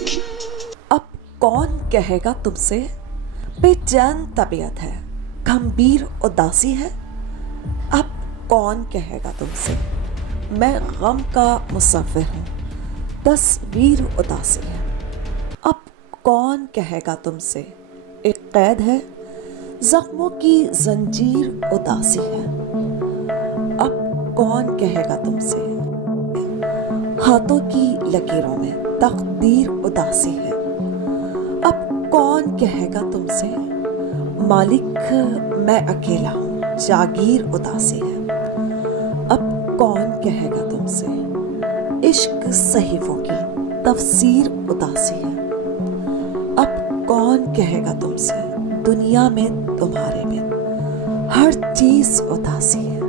अब कौन कहेगा तुमसे बेचैन तबीयत है, गंभीर उदासी है। अब कौन कहेगा तुमसे मैं गम का मुसव्विर हूँ, तस्वीर उदासी है। अब कौन कहेगा तुमसे एक कैद है, जख्मों की जंजीर उदासी है। अब कौन कहेगा तुमसे हाथों की लकीरों में तकदीर उदासी है। अब कौन कहेगा तुमसे मालिक मैं अकेला हूँ, जागीर उदासी है। अब कौन कहेगा तुमसे इश्क सहीफों की तफसीर उदासी है। अब कौन कहेगा तुमसे दुनिया में तुम्हारे बिन हर चीज उदासी है।